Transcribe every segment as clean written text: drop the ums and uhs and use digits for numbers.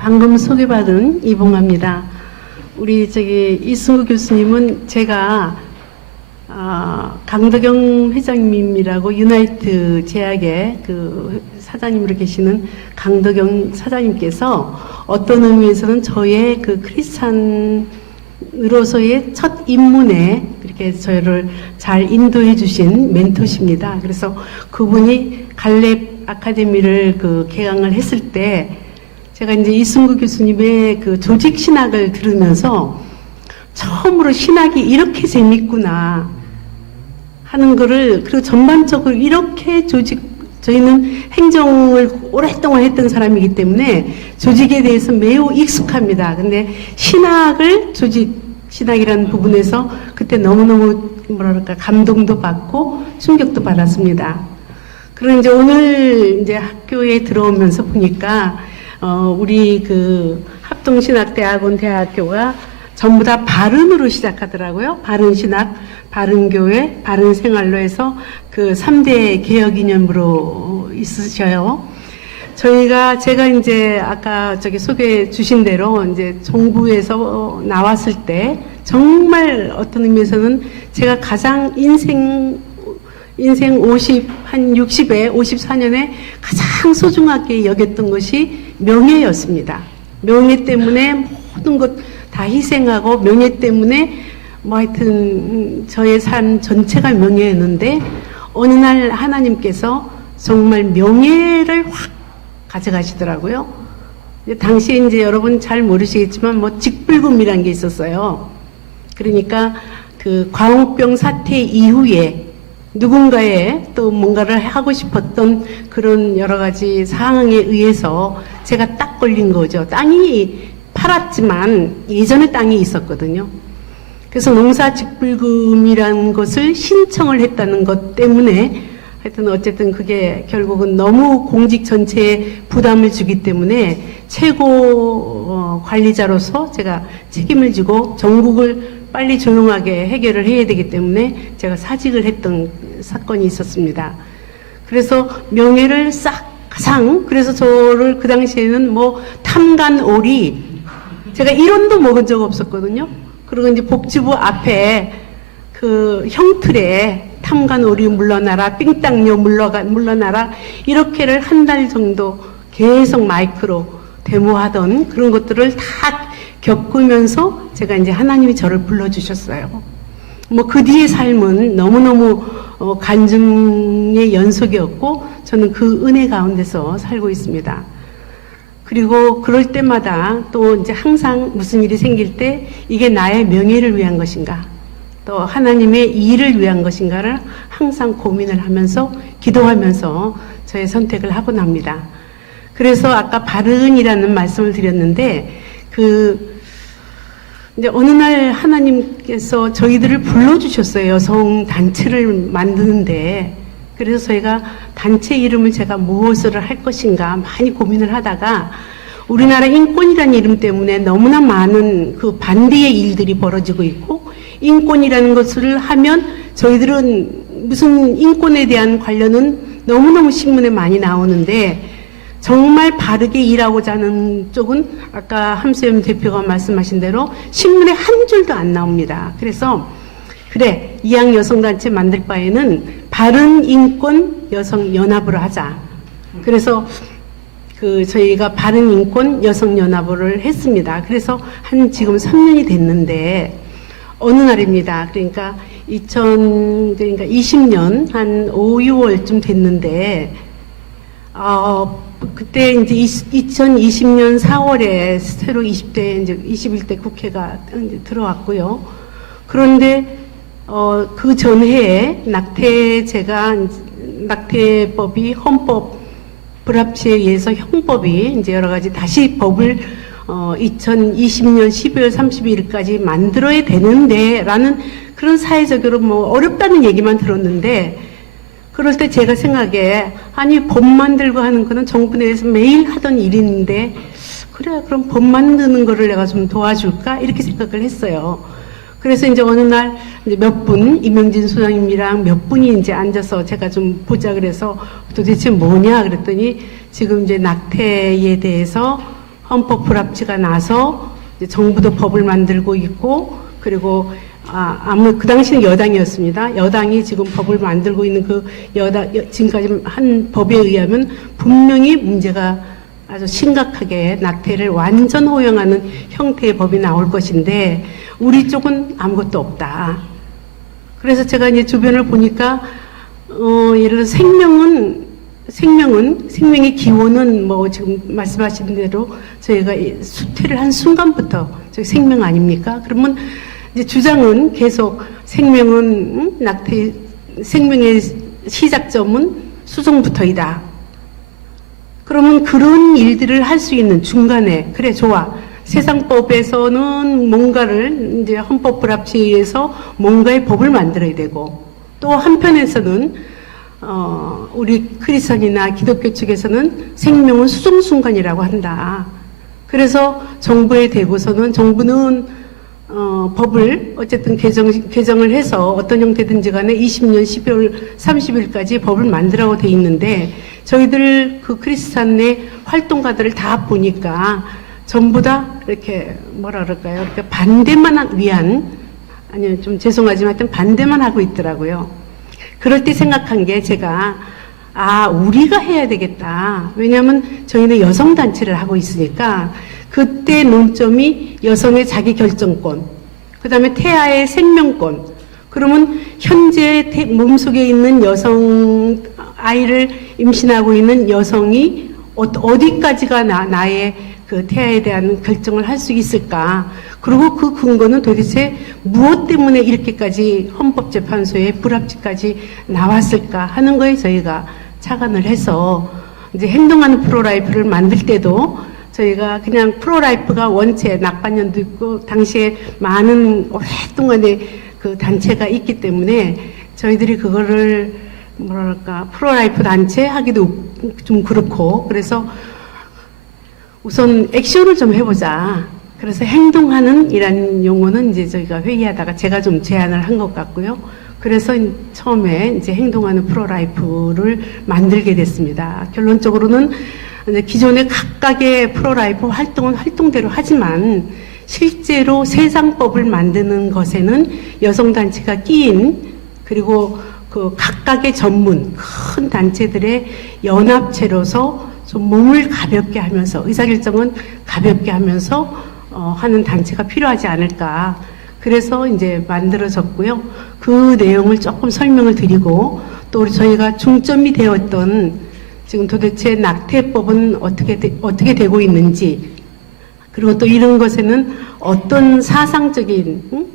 방금 소개받은 이봉아입니다. 우리 이승우 교수님은 제가 강덕영 회장님이라고 유나이트 제약의 그 사장님으로 계시는 강덕영 사장님께서 어떤 의미에서는 저의 그 크리스찬으로서의 첫 입문에 이렇게 저를 잘 인도해 주신 멘토십니다. 그래서 그분이 갈렙 아카데미를 그 개강을 했을 때 제가 이제 이승구 교수님의 그 조직 신학을 들으면서 처음으로 신학이 이렇게 재밌구나 하는 거를, 그리고 전반적으로 이렇게 저희는 행정을 오랫동안 했던 사람이기 때문에 조직에 대해서 매우 익숙합니다. 근데 신학이라는 부분에서 그때 너무너무 뭐랄까 감동도 받고 충격도 받았습니다. 그리고 이제 오늘 이제 학교에 들어오면서 보니까 우리 그 합동신학대학원 대학교가 전부 다 바른으로 시작하더라고요. 바른신학, 바른교회, 바른생활로 해서 그 3대 개혁 이념으로 있으셔요. 제가 이제 아까 소개해 주신 대로 이제 정부에서 나왔을 때 정말 어떤 의미에서는 제가 가장 인생 60에 54년에 가장 소중하게 여겼던 것이 명예였습니다. 명예 때문에 모든 것 다 희생하고, 명예 때문에 뭐 하여튼 저의 삶 전체가 명예였는데, 어느 날 하나님께서 정말 명예를 확 가져가시더라고요. 당시에 이제 여러분 잘 모르시겠지만 뭐 직불금이라는 게 있었어요. 그러니까 그 광우병 사태 이후에 누군가의 또 뭔가를 하고 싶었던 그런 여러 가지 상황에 의해서 제가 딱 걸린 거죠. 땅이 팔았지만 예전에 땅이 있었거든요. 그래서 농사 직불금이라는 것을 신청을 했다는 것 때문에 하여튼 어쨌든 그게 결국은 너무 공직 전체에 부담을 주기 때문에 최고 관리자로서 제가 책임을 지고 전국을 빨리 조용하게 해결을 해야 되기 때문에 제가 사직을 했던 사건이 있었습니다. 그래서 명예를 그래서 저를 그 당시에는 뭐 탐관오리, 제가 1원도 먹은 적 없었거든요. 그리고 이제 복지부 앞에 그 형틀에 탐관오리 물러나라, 삥땅녀 물러나라, 이렇게를 한 달 정도 계속 마이크로 데모하던 그런 것들을 다 겪으면서 제가 이제 하나님이 저를 불러주셨어요. 뭐 그 뒤의 삶은 너무너무 간증의 연속이었고, 저는 그 은혜 가운데서 살고 있습니다. 그리고 그럴 때마다 또 이제 항상 무슨 일이 생길 때 이게 나의 명예를 위한 것인가, 또 하나님의 일을 위한 것인가를 항상 고민을 하면서 기도하면서 저의 선택을 하고 납니다. 그래서 아까 바른이라는 말씀을 드렸는데, 이제 어느 날 하나님께서 저희들을 불러주셨어요. 여성 단체를 만드는데. 그래서 저희가 단체 이름을 제가 무엇을 할 것인가 많이 고민을 하다가, 우리나라 인권이라는 이름 때문에 너무나 많은 그 반대의 일들이 벌어지고 있고, 인권이라는 것을 하면 저희들은 무슨 인권에 대한 관련은 너무너무 신문에 많이 나오는데, 정말 바르게 일하고자 하는 쪽은 아까 함수연 대표가 말씀하신 대로 신문에 한 줄도 안 나옵니다. 그래서 그래, 이양 여성단체 만들 바에는 바른 인권 여성 연합으로 하자. 그래서 저희가 바른 인권 여성 연합을 했습니다. 그래서 지금 3년이 됐는데, 어느 날입니다. 그러니까 20년 한 5, 6월쯤 됐는데, 그때 이제 2020년 4월에 새로 21대 국회가 이제 들어왔고요. 그런데 그 전해에 낙태법이 헌법 불합치에 의해서 형법이 이제 여러 가지 다시 법을 2020년 12월 31일까지 만들어야 되는데 라는 그런 사회적으로 뭐 어렵다는 얘기만 들었는데, 그럴 때 제가 생각에, 아니 법 만들고 하는 거는 정부 내에서 매일 하던 일인데, 그래 그럼 법 만드는 거를 내가 좀 도와줄까 이렇게 생각을 했어요. 그래서 이제 어느 날 이제 이명진 소장님이랑 몇 분이 이제 앉아서 제가 좀 보자 그래서 도대체 뭐냐 그랬더니, 지금 이제 낙태에 대해서 헌법 불합치가 나서 이제 정부도 법을 만들고 있고, 그리고 그 당시는 여당이었습니다. 여당이 지금 법을 만들고 있는 그 지금까지 한 법에 의하면 분명히 문제가 아주 심각하게 낙태를 완전 허용하는 형태의 법이 나올 것인데, 우리 쪽은 아무것도 없다. 그래서 제가 이제 주변을 보니까, 예를 들어 생명의 기원은 뭐 지금 말씀하신 대로 저희가 수태를 한 순간부터 저희 생명 아닙니까? 그러면 이제 주장은 계속 생명의 시작점은 수정부터이다. 그러면 그런 일들을 할 수 있는 중간에, 그래, 좋아. 세상법에서는 뭔가를 이제 헌법 불합치에 의해서 뭔가의 법을 만들어야 되고, 또 한편에서는 우리 크리스천이나 기독교 측에서는 생명은 수정 순간이라고 한다. 그래서 정부에 대고서는 정부는 법을 어쨌든 개정을 해서 어떤 형태든지 간에 20년 12월 30일까지 법을 만들라고 돼 있는데, 저희들 그 크리스찬의 활동가들을 다 보니까 전부 다 이렇게 뭐라 그럴까요? 이렇게 반대만 위한, 아니요, 좀 죄송하지만 하여튼 반대만 하고 있더라고요. 그럴 때 생각한 게 제가, 우리가 해야 되겠다. 왜냐하면 저희는 여성단체를 하고 있으니까 그때 논점이 여성의 자기결정권, 그 다음에 태아의 생명권. 그러면 현재 몸속에 있는 아이를 임신하고 있는 여성이 어디까지가 나의 그 태아에 대한 결정을 할 수 있을까? 그리고 그 근거는 도대체 무엇 때문에 이렇게까지 헌법재판소에 불합치까지 나왔을까 하는 거에 저희가 착안을 해서, 이제 행동하는 프로라이프를 만들 때도 저희가 그냥 프로라이프가 원체 낙반년도 있고 당시에 많은 오랫동안의 그 단체가 있기 때문에 저희들이 그거를 뭐랄까 프로라이프 단체 하기도 좀 그렇고, 그래서 우선 액션을 좀 해보자. 그래서 행동하는 이란 용어는 이제 저희가 회의하다가 제가 좀 제안을 한 것 같고요. 그래서 처음에 이제 행동하는 프로라이프를 만들게 됐습니다. 결론적으로는 이제 기존의 각각의 프로라이프 활동은 활동대로 하지만 실제로 세상법을 만드는 것에는 여성단체가 끼인, 그리고 그 각각의 전문 큰 단체들의 연합체로서 좀 몸을 가볍게 하면서, 의사결정은 가볍게 하면서 하는 단체가 필요하지 않을까. 그래서 이제 만들어졌고요. 그 내용을 조금 설명을 드리고, 또 저희가 중점이 되었던 지금 도대체 낙태법은 어떻게 되고 있는지, 그리고 또 이런 것에는 어떤 사상적인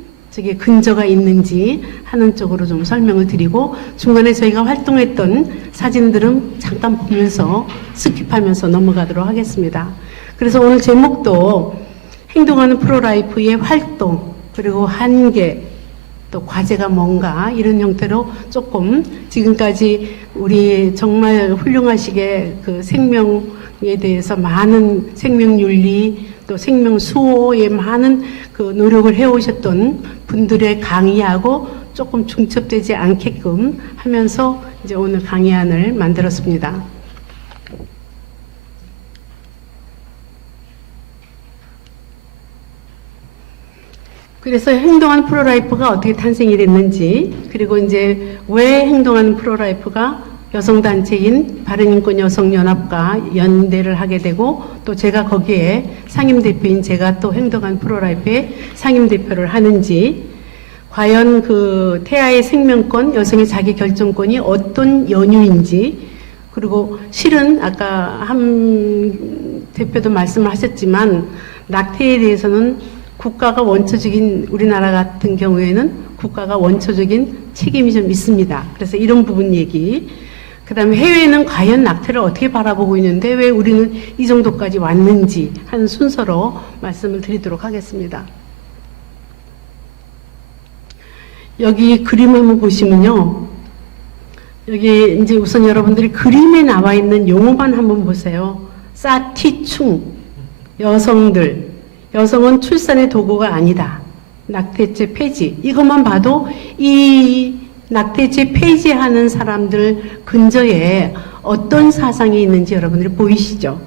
근저가 있는지 하는 쪽으로 좀 설명을 드리고, 중간에 저희가 활동했던 사진들은 잠깐 보면서 스킵하면서 넘어가도록 하겠습니다. 그래서 오늘 제목도 행동하는 프로라이프의 활동, 그리고 한계, 또 과제가 뭔가, 이런 형태로 조금 지금까지 우리 정말 훌륭하시게 그 생명에 대해서 많은 생명윤리, 또 생명수호에 많은 그 노력을 해오셨던 분들의 강의하고 조금 중첩되지 않게끔 하면서 이제 오늘 강의안을 만들었습니다. 그래서 행동하는 프로라이프가 어떻게 탄생이 됐는지, 그리고 이제 왜 행동하는 프로라이프가 여성단체인 바른인권여성연합과 연대를 하게 되고, 또 제가 거기에 상임대표인 제가 또 행동하는 프로라이프의 상임대표를 하는지, 과연 그 태아의 생명권, 여성의 자기결정권이 어떤 연유인지, 그리고 실은 아까 한 대표도 말씀을 하셨지만 낙태에 대해서는 국가가 원초적인, 우리나라 같은 경우에는 국가가 원초적인 책임이 좀 있습니다. 그래서 이런 부분 얘기, 그 다음에 해외는 과연 낙태를 어떻게 바라보고 있는데 왜 우리는 이 정도까지 왔는지 하는 순서로 말씀을 드리도록 하겠습니다. 여기 그림 한번 보시면요, 여기 이제 우선 여러분들이 그림에 나와 있는 용어만 한번 보세요. 싸티충, 여성은 출산의 도구가 아니다. 낙태죄 폐지. 이것만 봐도 이 낙태죄 폐지하는 사람들 근저에 어떤 사상이 있는지 여러분들이 보이시죠?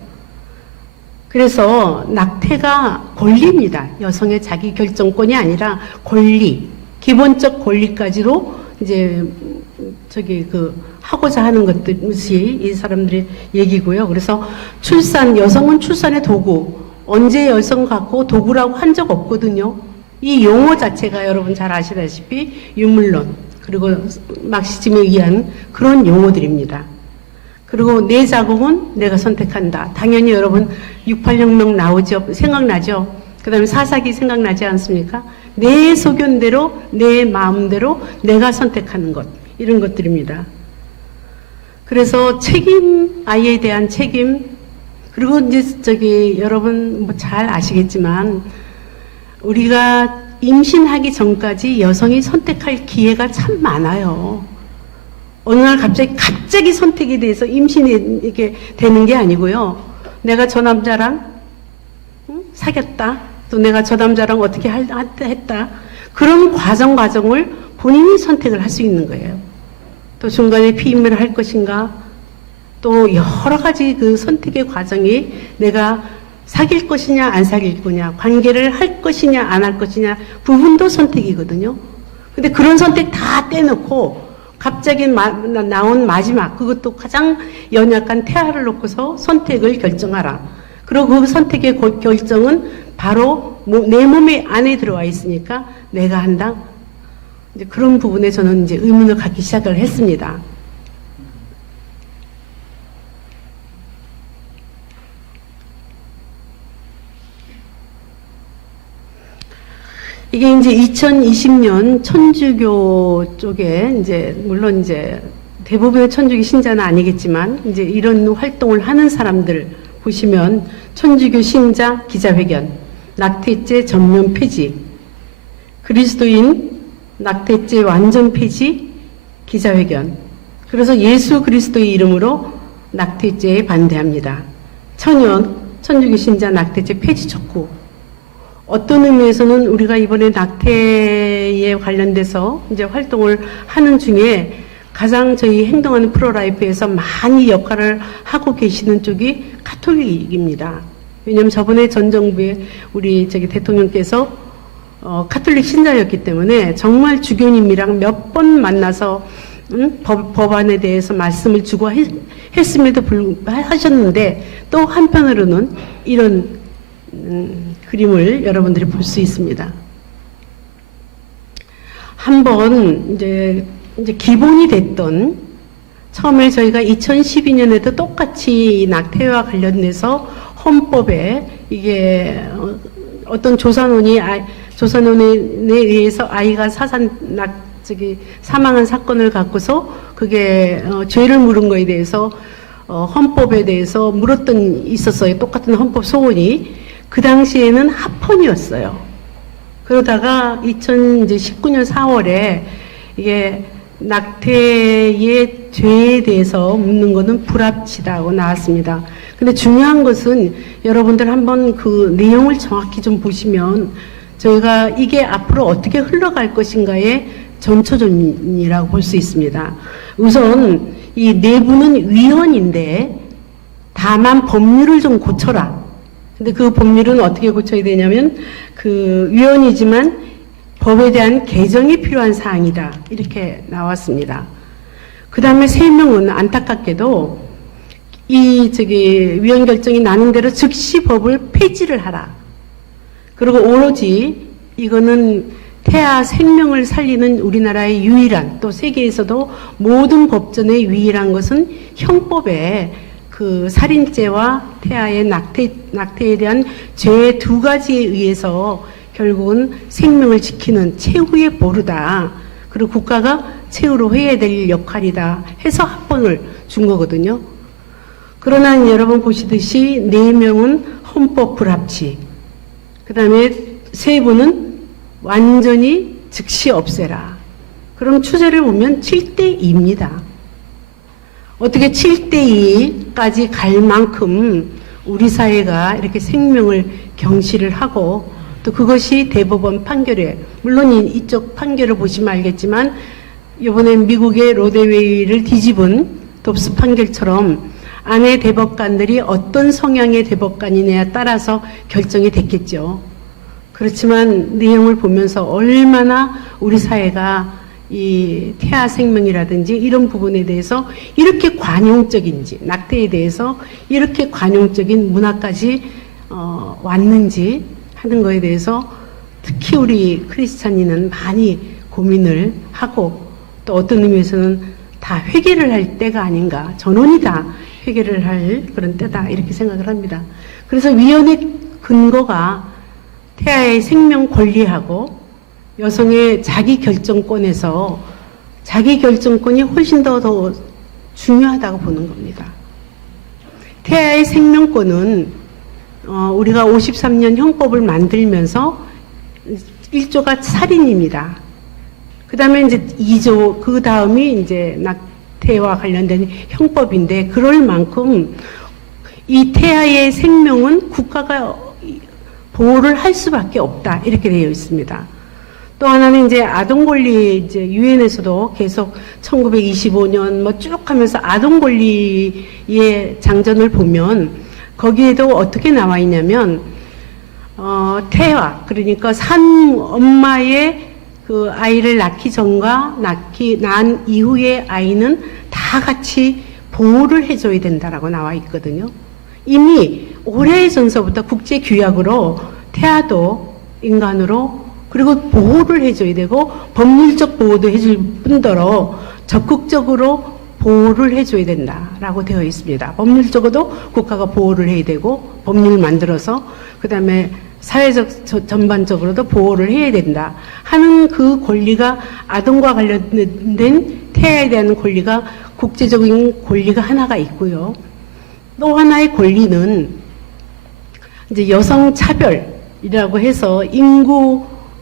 그래서 낙태가 권리입니다. 여성의 자기 결정권이 아니라 권리, 기본적 권리까지로 이제 하고자 하는 것들이 이 사람들의 얘기고요. 그래서 여성은 출산의 도구, 언제 여성 갖고 도구라고 한 적 없거든요. 이 용어 자체가 여러분 잘 아시다시피 유물론, 그리고 막시즘에 의한 그런 용어들입니다. 그리고 내 자궁은 내가 선택한다. 당연히 여러분 68혁명 나오죠. 생각나죠? 그 다음에 사사기 생각나지 않습니까? 내 소견대로, 내 마음대로 내가 선택하는 것. 이런 것들입니다. 그래서 책임, 아이에 대한 책임, 그리고 이제 여러분 뭐 잘 아시겠지만, 우리가 임신하기 전까지 여성이 선택할 기회가 참 많아요. 어느 날 갑자기 선택이 돼서 임신이 이렇게 되는 게 아니고요. 내가 저 남자랑 사귀었다. 또 내가 저 남자랑 어떻게 했다. 그런 과정을 본인이 선택을 할 수 있는 거예요. 또 중간에 피임을 할 것인가. 또 여러 가지 그 선택의 과정이 내가 사귈 것이냐 안 사귈 거냐, 관계를 할 것이냐 안 할 것이냐 부분도 선택이거든요. 근데 그런 선택 다 떼놓고 갑자기 나온 마지막, 그것도 가장 연약한 태아를 놓고서 선택을 결정하라. 그리고 그 선택의 결정은 바로 내 몸에 안에 들어와 있으니까 내가 한다. 이제 그런 부분에 저는 이제 의문을 갖기 시작을 했습니다. 이게 이제 2020년 천주교 쪽에 물론 대부분의 천주교 신자는 아니겠지만 이제 이런 활동을 하는 사람들 보시면 천주교 신자 기자회견, 낙태죄 전면 폐지, 그리스도인 낙태죄 완전 폐지 기자회견. 그래서 예수 그리스도의 이름으로 낙태죄에 반대합니다. 천주교 신자 낙태죄 폐지 촉구. 어떤 의미에서는 우리가 이번에 낙태에 관련돼서 이제 활동을 하는 중에 가장 저희 행동하는 프로라이프에서 많이 역할을 하고 계시는 쪽이 가톨릭입니다. 왜냐하면 저번에 전 정부에 우리 대통령께서 가톨릭 신자였기 때문에 정말 주교님이랑 몇 번 만나서 법안에 대해서 말씀을 주고 했음에도 불구하고 하셨는데, 또 한편으로는 이런 그림을 여러분들이 볼 수 있습니다. 한번 이제 기본이 됐던, 처음에 저희가 2012년에도 똑같이 낙태와 관련돼서 헌법에 이게 어떤 조산원에 의해서 아이가 사망한 사건을 갖고서 그게 죄를 물은 거에 대해서 헌법에 대해서 있었어요. 똑같은 헌법 소원이. 그 당시에는 합헌이었어요. 그러다가 2019년 4월에 이게 낙태의 죄에 대해서 묻는 것은 불합치다고 나왔습니다. 근데 중요한 것은 여러분들 한번 그 내용을 정확히 좀 보시면 저희가 이게 앞으로 어떻게 흘러갈 것인가의 전초전이라고 볼 수 있습니다. 우선 이 내부는 위헌인데 다만 법률을 좀 고쳐라. 근데 그 법률은 어떻게 고쳐야 되냐면 그 위헌이지만 법에 대한 개정이 필요한 사항이다. 이렇게 나왔습니다. 그 다음에 3명은 안타깝게도 위헌 결정이 나는 대로 즉시 법을 폐지를 하라. 그리고 오로지 이거는 태아 생명을 살리는 우리나라의 유일한, 또 세계에서도 모든 법전의 유일한 것은 형법에 그 살인죄와 태아의 낙태에 대한 죄 2가지에 의해서 결국은 생명을 지키는 최후의 보루다. 그리고 국가가 최후로 해야 될 역할이다 해서 합헌을 준 거거든요. 그러나 여러분 보시듯이 4명은 헌법 불합치, 그 다음에 3분은 완전히 즉시 없애라. 그럼 추세를 보면 7대2입니다. 어떻게 7대2까지 갈 만큼 우리 사회가 이렇게 생명을 경시를 하고, 또 그것이 대법원 판결에, 물론 이쪽 판결을 보시면 알겠지만 이번에 미국의 로데웨이를 뒤집은 돕스 판결처럼 아내 대법관들이 어떤 성향의 대법관이냐에 따라서 결정이 됐겠죠. 그렇지만 내용을 보면서 얼마나 우리 사회가 이 태아 생명이라든지 이런 부분에 대해서 이렇게 관용적인지, 낙태에 대해서 이렇게 관용적인 문화까지 왔는지 하는 거에 대해서 특히 우리 크리스찬인은 많이 고민을 하고, 또 어떤 의미에서는 다 회개를 할 때가 아닌가, 전원이 다 회개를 할 그런 때다, 이렇게 생각을 합니다. 그래서 위헌의 근거가 태아의 생명 권리하고 여성의 자기 결정권에서 자기 결정권이 훨씬 더 중요하다고 보는 겁니다. 태아의 생명권은 우리가 53년 형법을 만들면서 1조가 살인입니다. 그 다음에 이제 2조, 그 다음이 이제 낙태와 관련된 형법인데, 그럴 만큼 이 태아의 생명은 국가가 보호를 할 수밖에 없다, 이렇게 되어 있습니다. 또 하나는 이제 아동 권리, 이제 유엔에서도 계속 1925년 뭐 쭉 하면서 아동 권리의 장전을 보면 거기에도 어떻게 나와 있냐면, 태아, 그러니까 산 엄마의 그 아이를 낳기 전과 낳은 이후의 아이는 다 같이 보호를 해줘야 된다라고 나와 있거든요. 이미 오래전서부터 국제 규약으로 태아도 인간으로, 그리고 보호를 해줘야 되고 법률적 보호도 해줄 뿐더러 적극적으로 보호를 해줘야 된다라고 되어 있습니다. 법률적으로도 국가가 보호를 해야 되고, 법률을 만들어서 그 다음에 사회적 전반적으로도 보호를 해야 된다 하는 그 권리가, 아동과 관련된 태아에 대한 권리가, 국제적인 권리가 하나가 있고요. 또 하나의 권리는 이제 여성 차별이라고 해서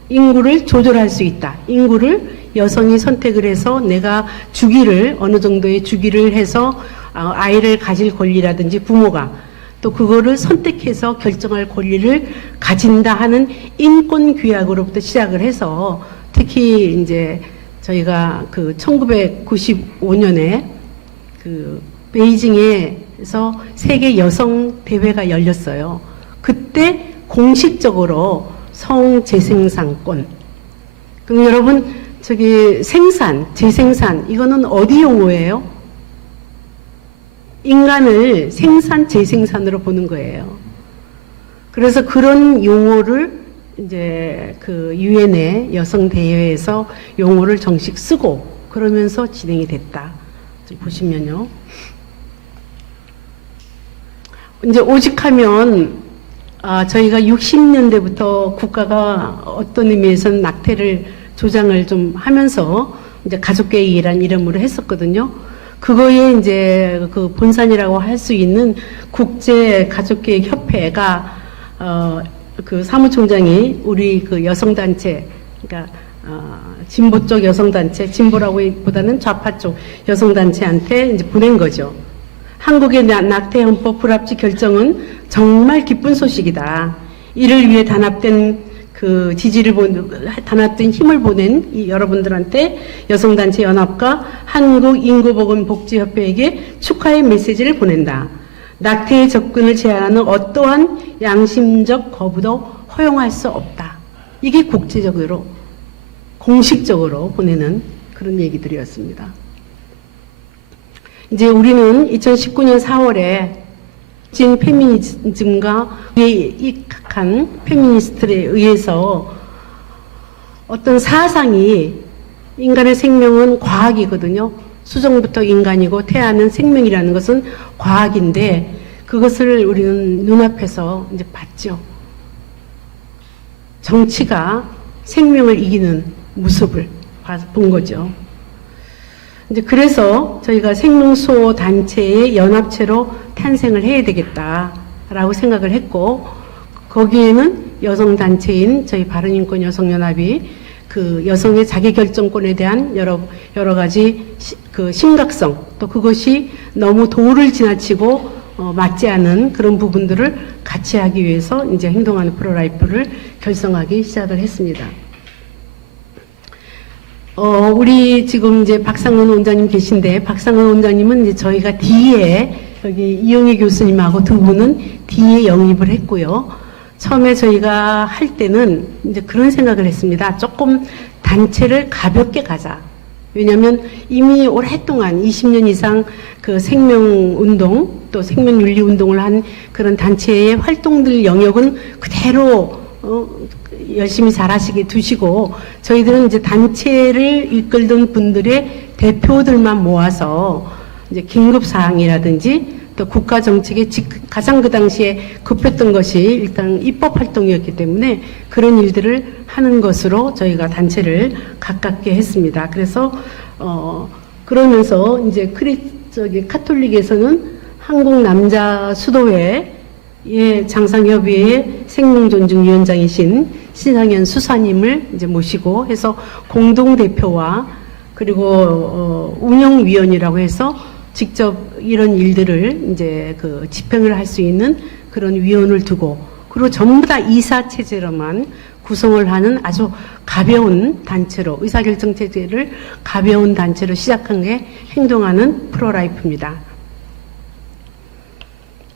인구를 조절할 수 있다. 인구를 여성이 선택을 해서 내가 주기를, 어느 정도의 주기를 해서 아이를 가질 권리라든지 부모가 또 그거를 선택해서 결정할 권리를 가진다 하는 인권 규약으로부터 시작을 해서, 특히 이제 저희가 그 1995년에 그 베이징에서 세계 여성 대회가 열렸어요. 그때 공식적으로 성재생산권. 그럼 여러분, 저기 재생산, 이거는 어디 용어예요? 인간을 생산, 재생산으로 보는 거예요. 그래서 그런 용어를 이제 그 유엔의 여성 대회에서 용어를 정식 쓰고 그러면서 진행이 됐다. 좀 보시면요. 이제 오직하면 저희가 60년대부터 국가가 어떤 의미에서는 낙태를 조장을 좀 하면서 이제 가족계획이란 이름으로 했었거든요. 그거에 이제 그 본산이라고 할 수 있는 국제 가족계획 협회가 그 사무총장이 우리 그 여성단체, 그러니까 진보 쪽 여성단체, 진보라고보다는 좌파 쪽 여성단체한테 이제 보낸 거죠. 한국의 낙태헌법 불합치 결정은 정말 기쁜 소식이다. 이를 위해 단합된 단합된 힘을 보낸 이 여러분들한테 여성단체 연합과 한국인구보건복지협회에게 축하의 메시지를 보낸다. 낙태의 접근을 제한하는 어떠한 양심적 거부도 허용할 수 없다. 이게 국제적으로, 공식적으로 보내는 그런 얘기들이었습니다. 이제 우리는 2019년 4월에 진 페미니즘과 그에 입각한 페미니스트에 의해서 어떤 사상이, 인간의 생명은 과학이거든요. 수정부터 인간이고 태아는 생명이라는 것은 과학인데, 그것을 우리는 눈앞에서 이제 봤죠. 정치가 생명을 이기는 모습을 본 거죠. 이제 그래서 저희가 생명수호 단체의 연합체로 탄생을 해야 되겠다라고 생각을 했고, 거기에는 여성단체인 저희 바른인권 여성연합이 그 여성의 자기결정권에 대한 여러 가지 그 심각성, 또 그것이 너무 도를 지나치고 맞지 않은 그런 부분들을 같이 하기 위해서 이제 행동하는 프로라이프를 결성하기 시작을 했습니다. 우리 지금 이제 박상은 원장님 계신데, 박상은 원장님은 이제 저희가 뒤에 저기 이영희 교수님하고 두 분은 뒤에 영입을 했고요. 처음에 저희가 할 때는 이제 그런 생각을 했습니다. 조금 단체를 가볍게 가자. 왜냐하면 이미 오랫동안 20년 이상 그 생명운동 또 생명윤리운동을 한 그런 단체의 활동들 영역은 그대로 열심히 잘하시게 두시고 저희들은 이제 단체를 이끌던 분들의 대표들만 모아서 이제 긴급사항이라든지 또 국가정책에 가장 그 당시에 급했던 것이 일단 입법활동이었기 때문에 그런 일들을 하는 것으로 저희가 단체를 가깝게 했습니다. 그래서, 그러면서 이제 카톨릭에서는 한국남자수도회의 장상협의회 생명존중위원장이신 신상현 수사님을 이제 모시고 해서 공동대표와 그리고, 운영위원이라고 해서 직접 이런 일들을 이제 그 집행을 할 수 있는 그런 위원을 두고 그리고 전부 다 이사 체제로만 구성을 하는 아주 가벼운 단체로 의사결정 체제를 가벼운 단체로 시작한 게 행동하는 프로라이프입니다.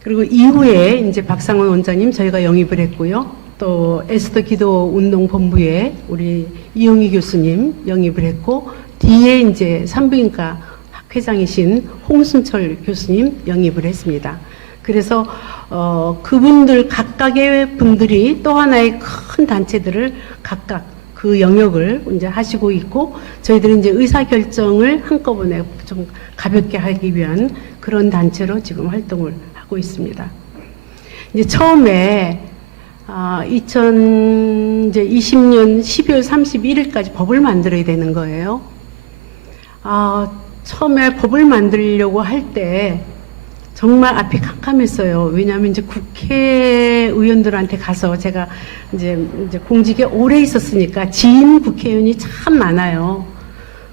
그리고 이후에 이제 박상원 원장님 저희가 영입을 했고요. 또 에스더 기도 운동 본부에 우리 이영희 교수님 영입을 했고 뒤에 이제 산부인과 회장이신 홍순철 교수님 영입을 했습니다. 그래서 그분들 각각의 분들이 또 하나의 큰 단체들을 각각 그 영역을 이제 하시고 있고 저희들은 이제 의사 결정을 한꺼번에 좀 가볍게 하기 위한 그런 단체로 지금 활동을 하고 있습니다. 이제 처음에 2020년 12월 31일까지 법을 만들어야 되는 거예요. 처음에 법을 만들려고 할 때 정말 앞이 캄캄했어요. 왜냐하면 이제 국회의원들한테 가서 제가 이제 공직에 오래 있었으니까 지인 국회의원이 참 많아요.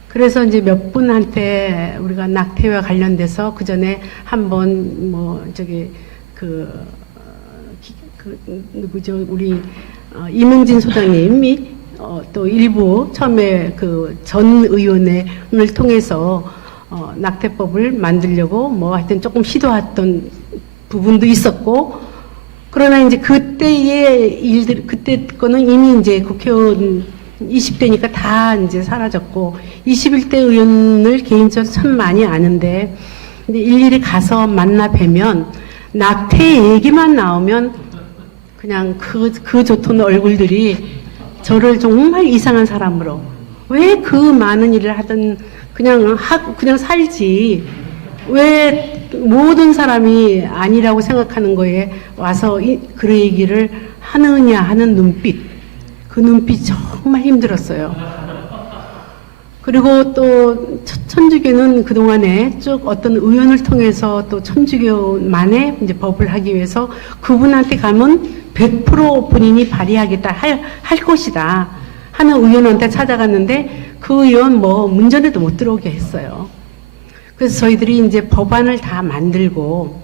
그래서 이제 몇 분한테 우리가 낙태와 관련돼서 그 전에 한번 누구죠? 우리 이명진 소장님이 또 일부 처음에 그 전 의원을 통해서 낙태법을 만들려고 뭐 하여튼 조금 시도했던 부분도 있었고 그러나 이제 그때의 일들 그때 거는 이미 이제 국회의원 20대니까 다 이제 사라졌고 21대 의원을 개인적으로 참 많이 아는데 근데 일일이 가서 만나 뵈면 낙태 얘기만 나오면 그냥 그 좋던 얼굴들이 저를 정말 이상한 사람으로 왜 그 많은 일을 하던 그냥 살지 왜 모든 사람이 아니라고 생각하는 거에 와서 그 얘기를 하느냐 하는 눈빛 그 눈빛 정말 힘들었어요. 그리고 또 천주교는 그동안에 쭉 어떤 의원을 통해서 또 천주교만의 이제 법을 하기 위해서 그분한테 가면 100% 본인이 발의하겠다 할 것이다 하는 의원한테 찾아갔는데 그 의원 뭐 문전에도 못 들어오게 했어요. 그래서 저희들이 이제 법안을 다 만들고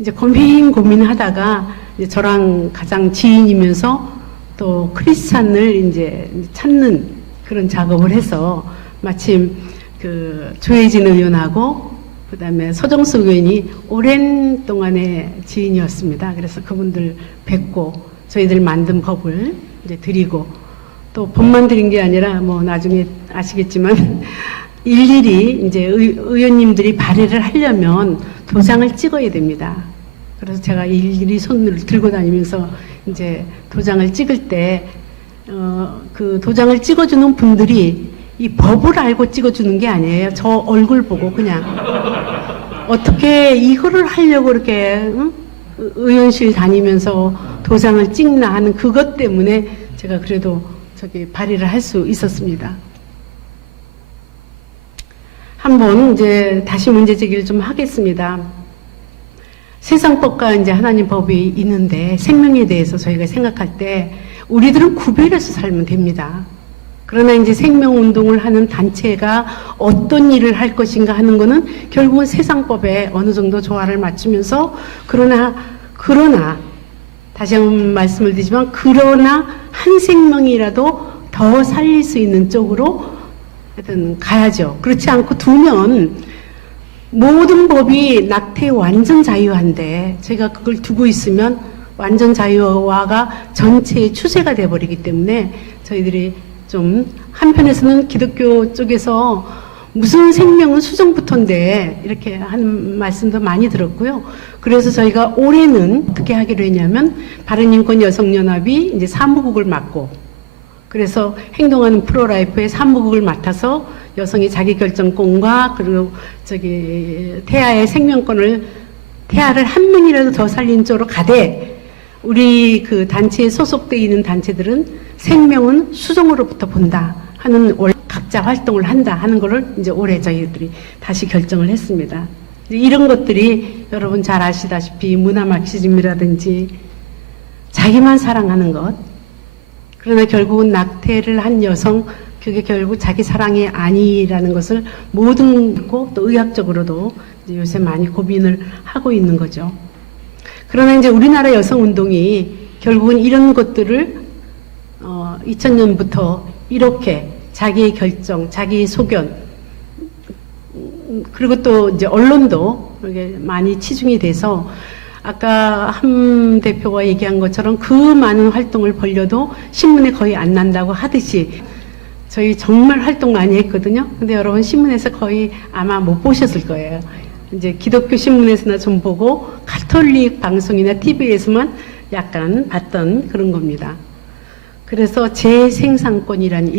이제 고민하다가 이제 저랑 가장 지인이면서 또 크리스찬을 이제 찾는 그런 작업을 해서 마침 그 조혜진 의원하고 그다음에 서정수 의원이 오랜 동안의 지인이었습니다. 그래서 그분들 뵙고 저희들 만든 법을 이제 드리고 또 법만 드린 게 아니라 뭐 나중에 아시겠지만 일일이 이제 의원님들이 발의를 하려면 도장을 찍어야 됩니다. 그래서 제가 일일이 손을 들고 다니면서 이제 도장을 찍을 때 그 도장을 찍어주는 분들이 이 법을 알고 찍어주는 게 아니에요. 저 얼굴 보고 그냥 어떻게 이거를 하려고 이렇게 의원실 다니면서 도장을 찍나 하는 그것 때문에 제가 그래도 발의를 할 수 있었습니다. 한번 이제 다시 문제 제기를 좀 하겠습니다. 세상법과 이제 하나님 법이 있는데 생명에 대해서 저희가 생각할 때 우리들은 구별해서 살면 됩니다. 그러나 이제 생명운동을 하는 단체가 어떤 일을 할 것인가 하는 것은 결국은 세상법에 어느 정도 조화를 맞추면서 그러나 다시 한번 말씀을 드리지만 그러나 한 생명이라도 더 살릴 수 있는 쪽으로 하여튼 가야죠. 그렇지 않고 두면 모든 법이 낙태 완전 자유화인데 제가 그걸 두고 있으면 완전 자유화가 전체의 추세가 돼버리기 때문에 저희들이 좀 한편에서는 기독교 쪽에서 무슨 생명은 수정부터인데 이렇게 하는 말씀도 많이 들었고요. 그래서 저희가 올해는 어떻게 하기로 했냐면 바른인권 여성연합이 이제 사무국을 맡고 그래서 행동하는 프로라이프의 사무국을 맡아서 여성의 자기결정권과 그리고 태아의 생명권을 태아를 한 명이라도 더 살린 쪽으로 가되 우리 그 단체에 소속되어 있는 단체들은 생명은 수정으로부터 본다 하는 각자 활동을 한다 하는 거를 이제 올해 저희들이 다시 결정을 했습니다. 이런 것들이 여러분 잘 아시다시피 문화 마르크시즘이라든지 자기만 사랑하는 것 그러나 결국은 낙태를 한 여성 그게 결국 자기 사랑이 아니라는 것을 모든 또 의학적으로도 이제 요새 많이 고민을 하고 있는 거죠. 그러나 이제 우리나라 여성 운동이 결국은 이런 것들을 2000년부터 이렇게 자기의 결정, 자기의 소견 그리고 또 이제 언론도 이렇게 많이 치중이 돼서 아까 함 대표가 얘기한 것처럼 그 많은 활동을 벌려도 신문에 거의 안 난다고 하듯이 저희 정말 활동 많이 했거든요. 근데 여러분 신문에서 거의 아마 못 보셨을 거예요. 이제 기독교 신문에서나 좀 보고 가톨릭 방송이나 TV에서만 약간 봤던 그런 겁니다. 그래서 재생산권이라는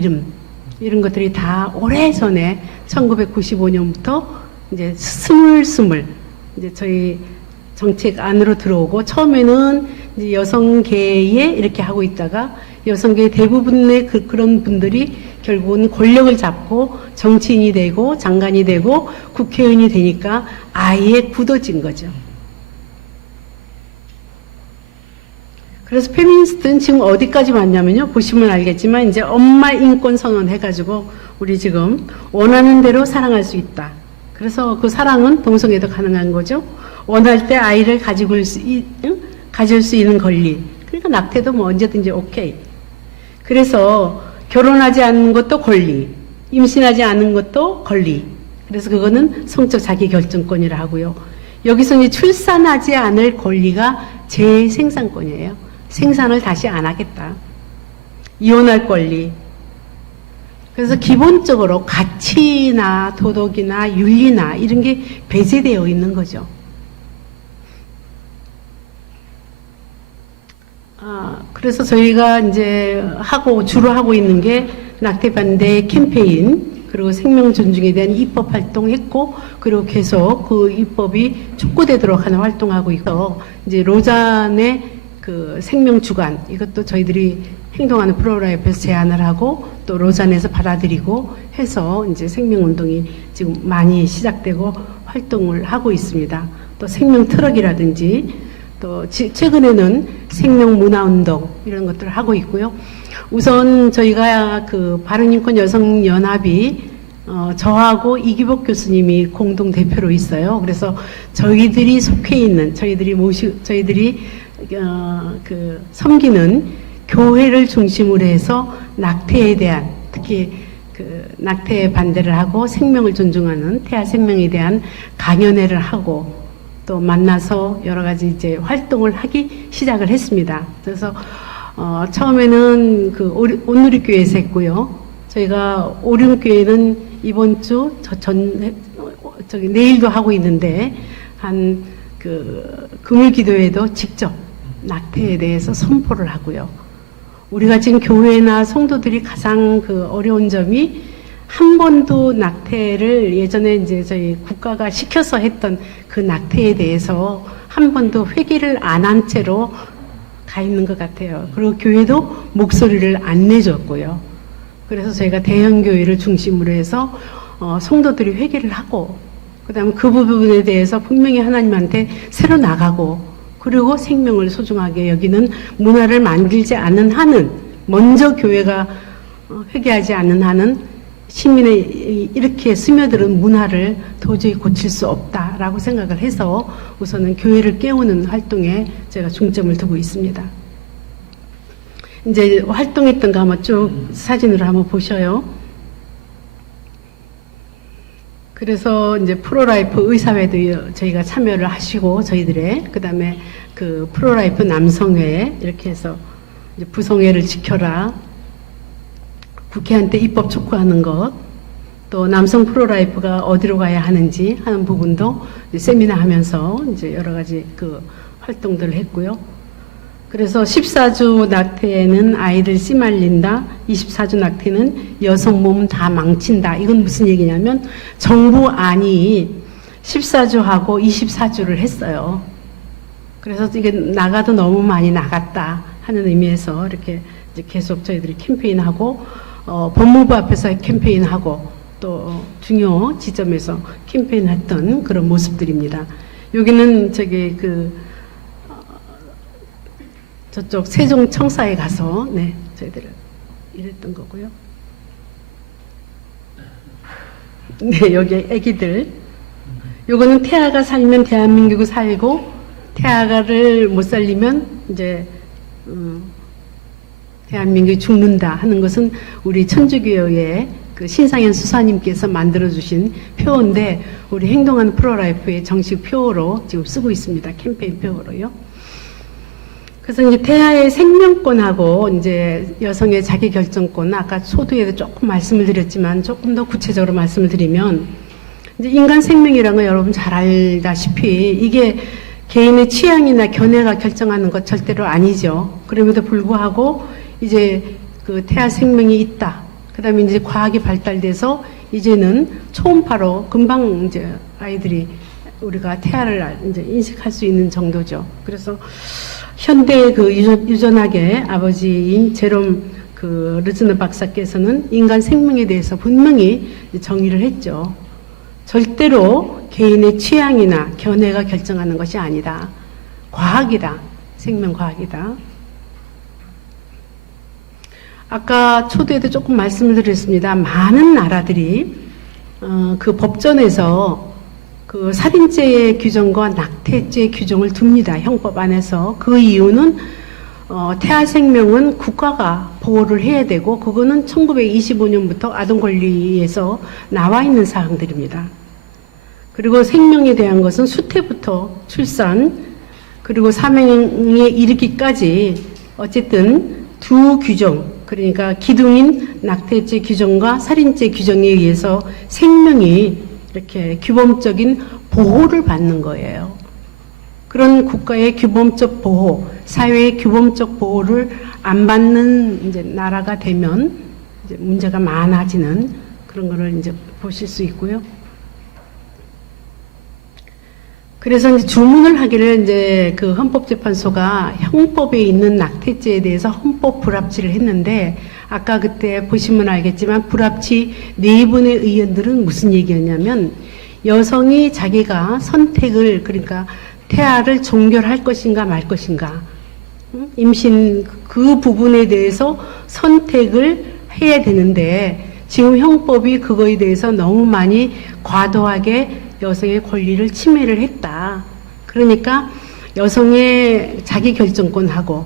이런 것들이 다 오래전에 1995년부터 이제 스물스물 이제 저희 정책 안으로 들어오고 처음에는 이제 여성계에 이렇게 하고 있다가 여성계 대부분의 그런 분들이 결국은 권력을 잡고 정치인이 되고 장관이 되고 국회의원이 되니까 아예 굳어진 거죠. 그래서 페미니스트는 지금 어디까지 왔냐면요. 보시면 알겠지만 이제 엄마 인권 선언 해가지고 우리 지금 원하는 대로 사랑할 수 있다. 그래서 그 사랑은 동성애도 가능한 거죠. 원할 때 아이를 가질 수 있는 권리. 그러니까 낙태도 뭐 언제든지 오케이. 그래서 결혼하지 않는 것도 권리. 임신하지 않는 것도 권리. 그래서 그거는 성적 자기결정권이라 하고요. 여기서 이제 출산하지 않을 권리가 재생산권이에요. 생산을 다시 안 하겠다. 이혼할 권리. 그래서 기본적으로 가치나 도덕이나 윤리나 이런 게 배제되어 있는 거죠. 그래서 저희가 이제 주로 하고 있는 게 낙태 반대 캠페인, 그리고 생명 존중에 대한 입법 활동했고, 그리고 계속 그 입법이 촉구되도록 하는 활동하고 있고, 이제 로잔의 그 생명 주간, 이것도 저희들이 행동하는 프로라이프에서 제안을 하고, 또 로잔에서 받아들이고 해서 이제 생명 운동이 지금 많이 시작되고 활동을 하고 있습니다. 또 생명 트럭이라든지, 또 최근에는 생명 문화 운동 이런 것들을 하고 있고요. 우선 저희가 그 바른인권 여성연합이 저하고 이기복 교수님이 공동 대표로 있어요. 그래서 저희들이 속해 있는 저희들이 섬기는 교회를 중심으로 해서 낙태에 대한 특히 그 낙태 반대를 하고 생명을 존중하는 태아 생명에 대한 강연회를 하고 또 만나서 여러 가지 이제 활동을 하기 시작을 했습니다. 그래서 처음에는 그 온누리교회에서 했고요. 저희가 오륜교회는 이번 주 내일도 하고 있는데 금요기도회도 직접 낙태에 대해서 선포를 하고요. 우리가 지금 교회나 성도들이 가장 그 어려운 점이 한 번도 낙태를 예전에 이제 저희 국가가 시켜서 했던 그 낙태에 대해서 한 번도 회개를 안 한 채로 가 있는 것 같아요. 그리고 교회도 목소리를 안 내줬고요. 그래서 저희가 대형교회를 중심으로 해서 성도들이 회개를 하고 그다음에 그 부분에 대해서 분명히 하나님한테 새로 나가고 그리고 생명을 소중하게 여기는 문화를 만들지 않는 한은 먼저 교회가 회개하지 않는 한은 시민의 이렇게 스며드는 문화를 도저히 고칠 수 없다라고 생각을 해서 우선은 교회를 깨우는 활동에 제가 중점을 두고 있습니다. 이제 활동했던 거 한번 쭉 사진으로 한번 보셔요. 그래서 이제 프로라이프 의사회도 저희가 참여를 하시고 저희들의 그다음에 그 프로라이프 남성회 이렇게 해서 이제 부성애를 지켜라, 국회한테 입법 촉구하는 것, 또 남성 프로라이프가 어디로 가야 하는지 하는 부분도 이제 세미나 하면서 이제 여러 가지 그 활동들을 했고요. 그래서 14주 낙태는 아이들 씨말린다, 24주 낙태는 여성 몸 다 망친다. 이건 무슨 얘기냐면 정부안이 14주하고 24주를 했어요. 그래서 이게 나가도 너무 많이 나갔다 하는 의미에서 이렇게 이제 계속 저희들이 캠페인하고 법무부 앞에서 캠페인하고 또 중요 지점에서 캠페인했던 그런 모습들입니다. 여기는 저기 저쪽 세종청사에 가서 저희들을 일했던 거고요. 네, 여기 애기들. 요거는 태아가 살면 대한민국을 살고 태아가를 못 살리면 이제 대한민국이 죽는다 하는 것은 우리 천주교의 그 신상현 수사님께서 만들어주신 표어인데 우리 행동하는 프로라이프의 정식 표어로 지금 쓰고 있습니다. 캠페인 표어로요. 그래서 이제 태아의 생명권하고 이제 여성의 자기결정권, 아까 소두에도 조금 말씀을 드렸지만 조금 더 구체적으로 말씀을 드리면 이제 인간 생명이라는 건 여러분 잘 알다시피 이게 개인의 취향이나 견해가 결정하는 것 절대로 아니죠. 그럼에도 불구하고 이제 그 태아 생명이 있다. 그 다음에 이제 과학이 발달돼서 이제는 초음파로 금방 이제 아이들이 우리가 태아를 이제 인식할 수 있는 정도죠. 그래서 현대 그 유전학의 아버지인 제롬 그 르즈너 박사께서는 인간 생명에 대해서 분명히 정의를 했죠. 절대로 개인의 취향이나 견해가 결정하는 것이 아니다. 과학이다. 생명과학이다. 아까 초대에도 조금 말씀을 드렸습니다. 많은 나라들이 그 법전에서 그 살인죄의 규정과 낙태죄의 규정을 둡니다. 형법 안에서. 그 이유는 태아 생명은 국가가 보호를 해야 되고 그거는 1925년부터 아동권리에서 나와 있는 사항들입니다. 그리고 생명에 대한 것은 수태부터 출산 그리고 사명에 이르기까지 어쨌든 두 규정, 그러니까 기둥인 낙태죄 규정과 살인죄 규정에 의해서 생명이 이렇게 규범적인 보호를 받는 거예요. 그런 국가의 규범적 보호, 사회의 규범적 보호를 안 받는 이제 나라가 되면 이제 문제가 많아지는 그런 거를 이제 보실 수 있고요. 그래서 이제 주문을 하기를 이제 그 헌법재판소가 형법에 있는 낙태죄에 대해서 헌법 불합치를 했는데 아까 그때 보시면 알겠지만 불합치 4분의 의원들은 무슨 얘기였냐면 여성이 자기가 선택을 그러니까 태아를 종결할 것인가 말 것인가 임신 그 부분에 대해서 선택을 해야 되는데 지금 형법이 그거에 대해서 너무 많이 과도하게 여성의 권리를 침해를 했다. 그러니까 여성의 자기결정권하고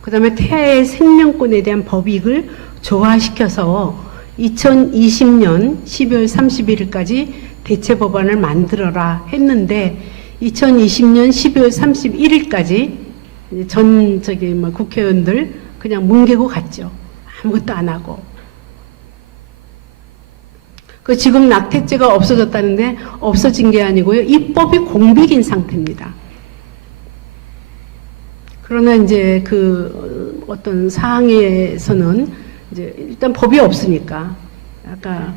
그 다음에 태아의 생명권에 대한 법익을 조화시켜서 2020년 12월 31일까지 대체법안을 만들어라 했는데 2020년 12월 31일까지 국회의원들 그냥 뭉개고 갔죠. 아무것도 안 하고. 그 지금 낙태죄가 없어졌다는데 없어진 게 아니고요. 입법이 공백인 상태입니다. 그러나 이제 그 어떤 사항에서는 이제 일단 법이 없으니까 아까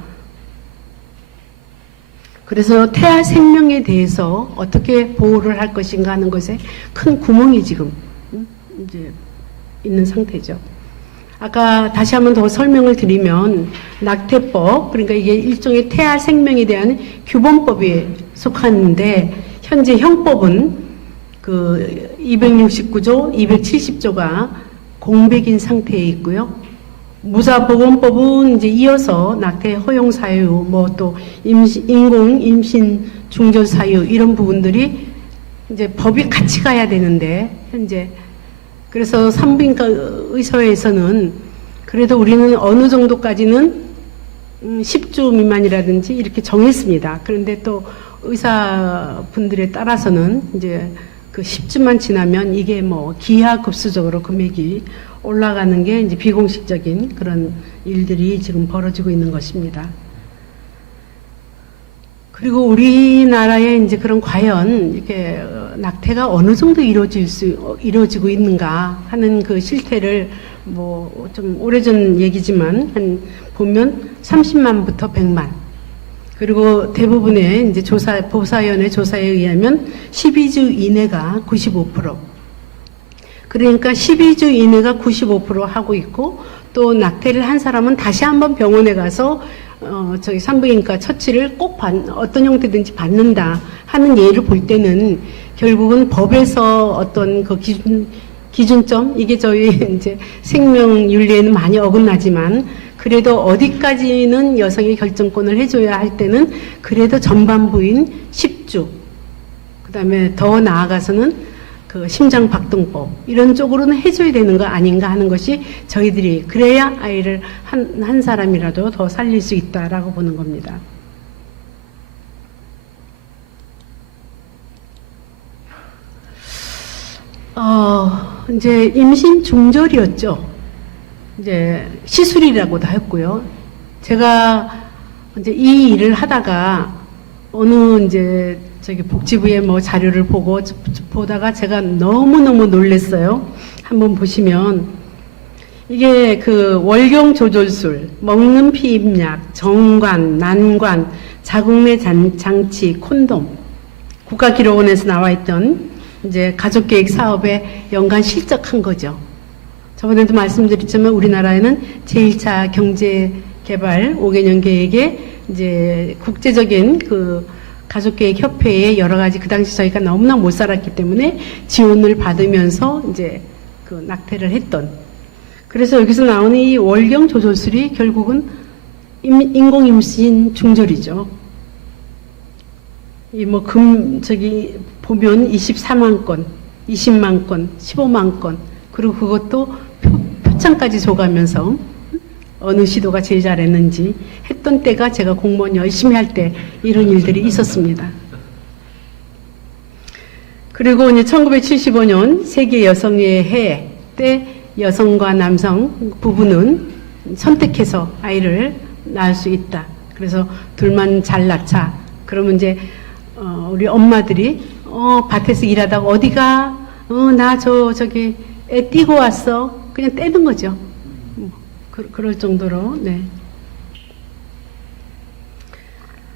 그래서 태아 생명에 대해서 어떻게 보호를 할 것인가 하는 것에 큰 구멍이 지금 이제 있는 상태죠. 아까 다시 한번 더 설명을 드리면 낙태법 그러니까 이게 일종의 태아 생명에 대한 규범법에 속하는데 현재 형법은 그 269조, 270조가 공백인 상태에 있고요. 무사보건법은 이제 이어서 낙태 허용 사유, 뭐 또 인공 임신 중절 사유 이런 부분들이 이제 법이 같이 가야 되는데 현재 그래서 산부인과 의사회에서는 그래도 우리는 어느 정도까지는 10주 미만이라든지 이렇게 정했습니다. 그런데 또 의사분들에 따라서는 이제 그 10주만 지나면 이게 뭐 기하급수적으로 금액이 올라가는 게 이제 비공식적인 그런 일들이 지금 벌어지고 있는 것입니다. 그리고 우리나라에 이제 그런 과연 이렇게 낙태가 어느 정도 이루어지고 있는가 하는 그 실태를 뭐 좀 오래전 얘기지만 한 보면 30만부터 100만. 그리고 대부분의 이제 보사위원회 조사에 의하면 12주 이내가 95%. 그러니까 12주 이내가 95% 하고 있고, 또 낙태를 한 사람은 다시 한번 병원에 가서 저기 산부인과 처치를 꼭 어떤 형태든지 받는다 하는 예를 볼 때는 결국은 법에서 어떤 그 기준점, 이게 저희 이제 생명윤리에는 많이 어긋나지만 그래도 어디까지는 여성이 결정권을 해줘야 할 때는 그래도 전반부인 10주, 그 다음에 더 나아가서는 그 심장박동법 이런 쪽으로는 해줘야 되는 거 아닌가 하는 것이 저희들이, 그래야 아이를 한 사람이라도 더 살릴 수 있다라고 보는 겁니다. 이제 임신 중절이었죠. 이제 시술이라고도 했고요. 제가 이제 이 일을 하다가 어느 이제 저기 복지부의 뭐 자료를 보다가 제가 너무너무 놀랐어요. 한번 보시면 이게 그 월경 조절술, 먹는 피임약, 정관, 난관, 자궁내 장치, 콘돔, 국가기록원에서 나와 있던 이제 가족계획 사업에 연간 실적한 거죠. 저번에도 말씀드렸지만 우리나라에는 제1차 경제개발 5개년 계획에 이제 국제적인 그 가족계획 협회의 여러 가지, 그 당시 저희가 너무나 못 살았기 때문에 지원을 받으면서 이제 그 낙태를 했던. 그래서 여기서 나오는 이 월경 조절술이 결국은 인공임신 중절이죠. 이 뭐 저기 보면 24만 건, 20만 건, 15만 건, 그리고 그것도 표창까지 줘가면서 어느 시도가 제일 잘했는지 했던 때가 제가 공무원 열심히 할 때 이런 일들이 있었습니다. 그리고 이제 1975년 세계 여성의 해 때 여성과 남성 부부는 선택해서 아이를 낳을 수 있다. 그래서 둘만 잘 낳자. 그러면 이제 우리 엄마들이 밭에서 일하다가 어디가 나 저기 애 띄고 왔어. 그냥 떼는 거죠. 그럴 정도로. 네.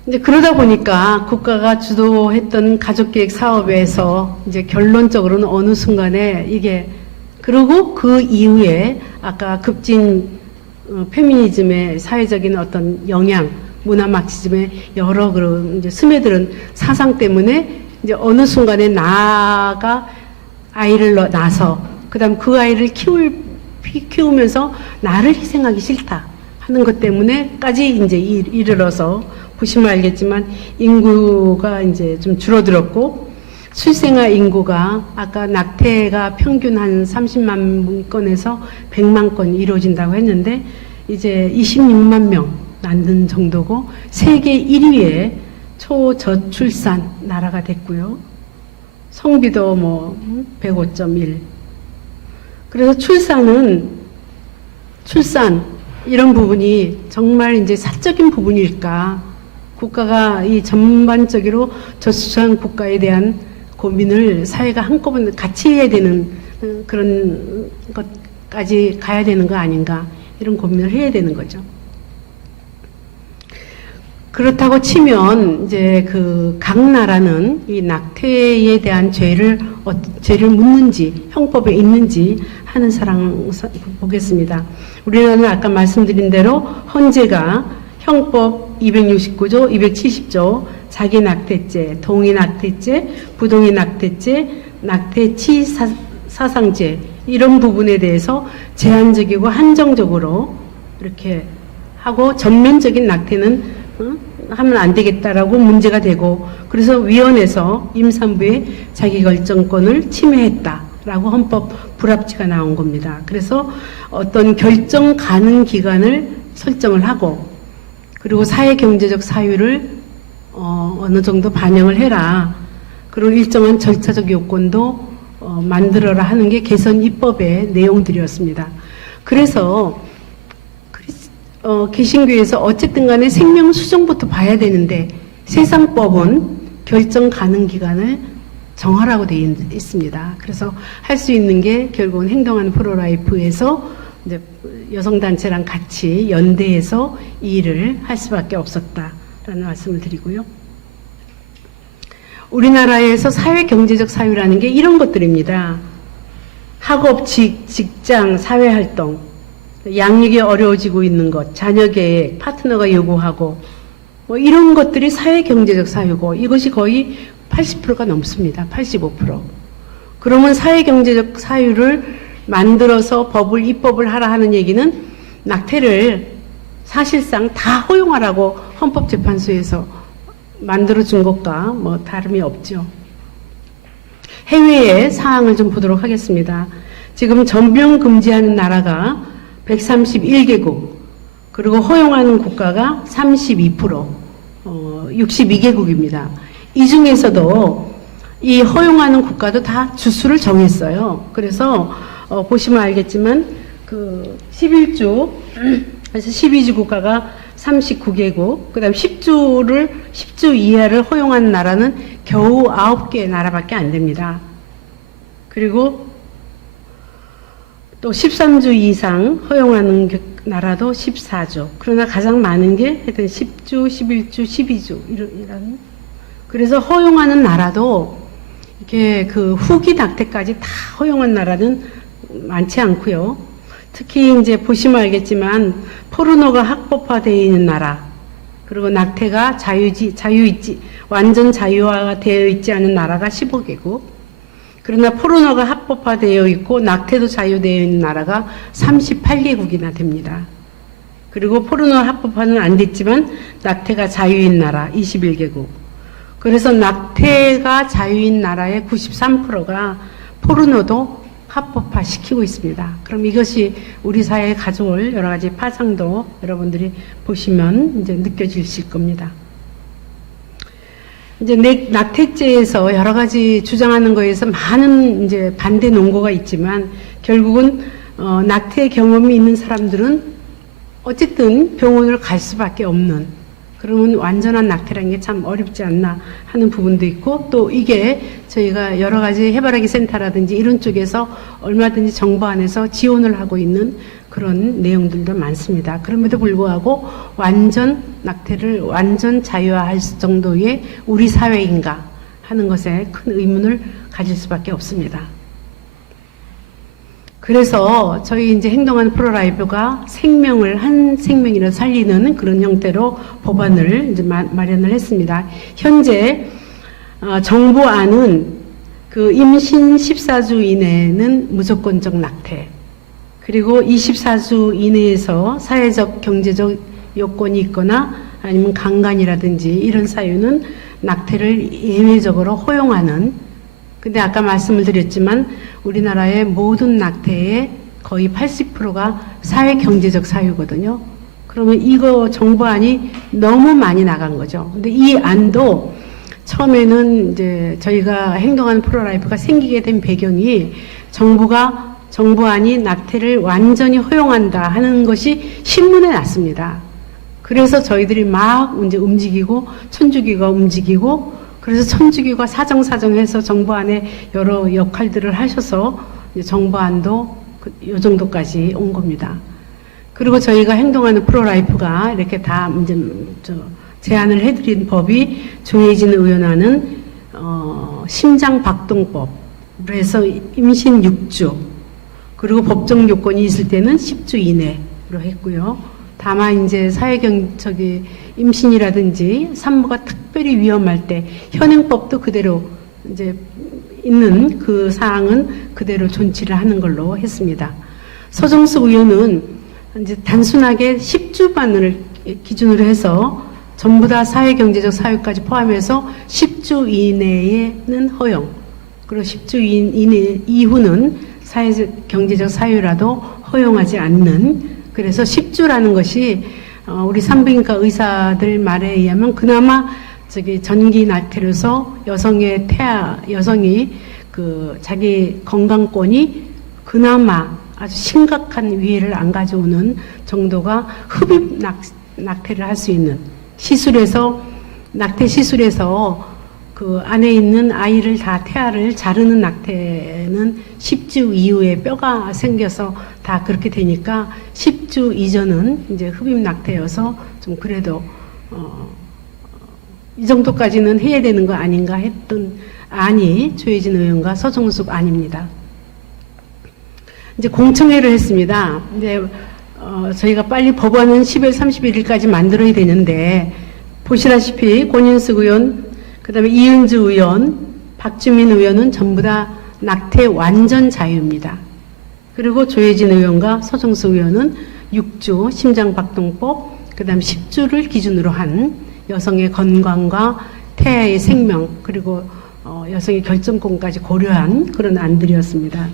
이제 그러다 보니까 국가가 주도했던 가족계획 사업에서 이제 결론적으로는 어느 순간에 이게, 그리고 그 이후에 아까 급진 페미니즘의 사회적인 어떤 영향, 문화 마크시즘의 여러 그런 이제 스며드는 사상 때문에 이제 어느 순간에 나가 아이를 낳아서 그다음 그 아이를 키우면서 나를 희생하기 싫다 하는 것 때문에까지 이제 이르러서 보시면 알겠지만 인구가 이제 좀 줄어들었고, 출생아 인구가 아까 낙태가 평균 한 30만 건에서 100만 건 이루어진다고 했는데 이제 26만 명 낳는 정도고, 세계 1위의 초저출산 나라가 됐고요. 성비도 뭐 105.1. 그래서 출산 이런 부분이 정말 이제 사적인 부분일까? 국가가 이 전반적으로 저출산 국가에 대한 고민을 사회가 한꺼번에 같이 해야 되는 그런 것까지 가야 되는 거 아닌가? 이런 고민을 해야 되는 거죠. 그렇다고 치면 이제 그 각 나라는 이 낙태에 대한 죄를 묻는지 형법에 있는지 하는 사랑 보겠습니다. 우리나라는 아까 말씀드린 대로 헌재가 형법 269조, 270조, 자기 낙태죄, 동의 낙태죄, 부동의 낙태죄, 낙태치 사상죄 이런 부분에 대해서 제한적이고 한정적으로 이렇게 하고, 전면적인 낙태는 하면 안 되겠다라고 문제가 되고, 그래서 위원회에서 임산부의 자기결정권을 침해했다라고 헌법 불합치가 나온 겁니다. 그래서 어떤 결정 가능 기간을 설정을 하고, 그리고 사회 경제적 사유를 어느 정도 반영을 해라. 그리고 일정한 절차적 요건도 만들어라 하는 게 개선 입법의 내용들이었습니다. 그래서 개신교에서 어쨌든 간에 생명 수정부터 봐야 되는데 세상법은 결정 가능 기간을 정하라고 되어 있습니다. 그래서 할 수 있는 게 결국은 행동하는 프로라이프에서 이제 여성단체랑 같이 연대해서 이 일을 할 수밖에 없었다라는 말씀을 드리고요. 우리나라에서 사회 경제적 사유라는 게 이런 것들입니다. 학업, 직장, 사회활동, 양육이 어려워지고 있는 것, 자녀 계획, 파트너가 요구하고 뭐 이런 것들이 사회 경제적 사유고 이것이 거의 80%가 넘습니다. 85%. 그러면 사회 경제적 사유를 만들어서 입법을 하라 하는 얘기는 낙태를 사실상 다 허용하라고 헌법재판소에서 만들어준 것과 뭐 다름이 없죠. 해외의 사항을 좀 보도록 하겠습니다. 지금 전명 금지하는 나라가 131개국, 그리고 허용하는 국가가 32%, 62개국입니다. 이 중에서도 이 허용하는 국가도 다 주수를 정했어요. 그래서 보시면 알겠지만 그 11주, 그래서 12주 국가가 39개국, 그 다음 10주 이하를 허용한 나라는 겨우 9개 나라밖에 안 됩니다. 그리고 또 13주 이상 허용하는 나라도 14주. 그러나 가장 많은 게 하여튼 10주, 11주, 12주 이런. 그래서 허용하는 나라도 이렇게 그 후기 낙태까지 다 허용한 나라는 많지 않고요. 특히 이제 보시면 알겠지만 포르노가 합법화되어 있는 나라, 그리고 낙태가 완전 자유화되어 있지 않은 나라가 15개국, 그러나 포르노가 합법화되어 있고 낙태도 자유되어 있는 나라가 38개국이나 됩니다. 그리고 포르노 합법화는 안 됐지만 낙태가 자유인 나라 21개국. 그래서 낙태가 자유인 나라의 93%가 포르노도 합법화 시키고 있습니다. 그럼 이것이 우리 사회에 가져올 여러 가지 파장도 여러분들이 보시면 이제 느껴지실 겁니다. 이제 낙태죄에서 여러 가지 주장하는 거에서 많은 이제 반대 논거가 있지만 결국은 낙태 경험이 있는 사람들은 어쨌든 병원을 갈 수밖에 없는, 그러면 완전한 낙태라는 게 참 어렵지 않나 하는 부분도 있고, 또 이게 저희가 여러 가지 해바라기 센터라든지 이런 쪽에서 얼마든지 정부 안에서 지원을 하고 있는 그런 내용들도 많습니다. 그럼에도 불구하고 완전 낙태를 완전 자유화할 정도의 우리 사회인가 하는 것에 큰 의문을 가질 수밖에 없습니다. 그래서 저희 이제 행동하는 프로라이프가 생명을 한 생명이라 살리는 그런 형태로 법안을 이제 마련을 했습니다. 현재 정부안은 그 임신 14주 이내는 무조건적 낙태, 그리고 24주 이내에서 사회적 경제적 요건이 있거나 아니면 강간이라든지 이런 사유는 낙태를 예외적으로 허용하는, 근데 아까 말씀을 드렸지만 우리나라의 모든 낙태의 거의 80%가 사회 경제적 사유거든요. 그러면 이거 정부안이 너무 많이 나간 거죠. 근데 이 안도 처음에는 이제 저희가 행동하는 프로라이프가 생기게 된 배경이 정부안이 낙태를 완전히 허용한다 하는 것이 신문에 났습니다. 그래서 저희들이 막 이제 움직이고 천주교가 움직이고, 그래서 천주교가 사정해서 정부안에 여러 역할들을 하셔서 정부안도 이 정도까지 온 겁니다. 그리고 저희가 행동하는 프로라이프가 이렇게 다 이제 제안을 해드린 법이 조혜진 의원안은 심장박동법, 그래서 임신 6주, 그리고 법정 요건이 있을 때는 10주 이내로 했고요. 다만 이제 임신이라든지 산모가 특별히 위험할 때 현행법도 그대로 이제 있는 그 사항은 그대로 존치를 하는 걸로 했습니다. 서정숙 의원은 이제 단순하게 10주만을 기준으로 해서 전부 다 사회경제적 사유까지 포함해서 10주 이내에는 허용, 그리고 10주 이내 이후는 사회적 경제적 사유라도 허용하지 않는, 그래서 10주라는 것이 우리 산부인과 의사들 말에 의하면 그나마 저기 전기 낙태로서 여성이 그 자기 건강권이 그나마 아주 심각한 위해를 안 가져오는 정도가 흡입 낙태를 할 수 있는 낙태 시술에서 그 안에 있는 아이를 다 태아를 자르는 낙태는 10주 이후에 뼈가 생겨서 다 그렇게 되니까 10주 이전은 이제 흡입 낙태여서 좀 그래도 이 정도까지는 해야 되는 거 아닌가 했던 안이 조혜진 의원과 서정숙 안입니다. 이제 공청회를 했습니다. 이제 저희가 빨리 법안은 10월 31일까지 만들어야 되는데 보시다시피 권인숙 의원, 그다음에 이은주 의원, 박주민 의원은 전부 다 낙태 완전 자유입니다. 그리고 조혜진 의원과 서정숙 의원은 6주 심장박동법, 그다음 10주를 기준으로 한 여성의 건강과 태아의 생명, 그리고 여성의 결정권까지 고려한 그런 안들이었습니다.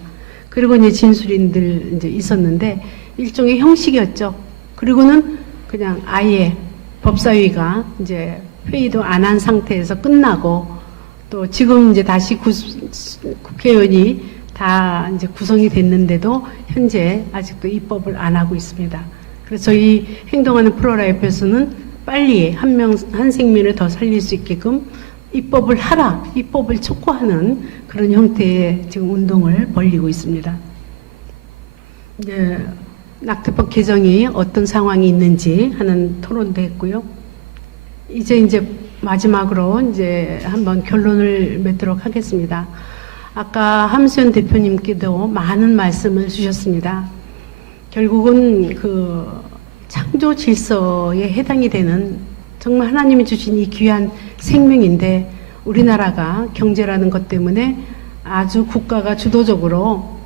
그리고 이제 진술인들 이제 있었는데 일종의 형식이었죠. 그리고는 그냥 아예 법사위가 이제 회의도 안 한 상태에서 끝나고 또 지금 이제 다시 국회의원이 다 이제 구성이 됐는데도 현재 아직도 입법을 안 하고 있습니다. 그래서 저희 행동하는 프로라이프에서는 빨리 한 생명을 더 살릴 수 있게끔 입법을 하라, 입법을 촉구하는 그런 형태의 지금 운동을 벌이고 있습니다. 이제 낙태법 개정이 어떤 상황이 있는지 하는 토론도 했고요. 이제 마지막으로 이제 한번 결론을 맺도록 하겠습니다. 아까 함수연 대표님께도 많은 말씀을 주셨습니다. 결국은 그 창조 질서에 해당이 되는 정말 하나님이 주신 이 귀한 생명인데 우리나라가 경제라는 것 때문에 아주 국가가 주도적으로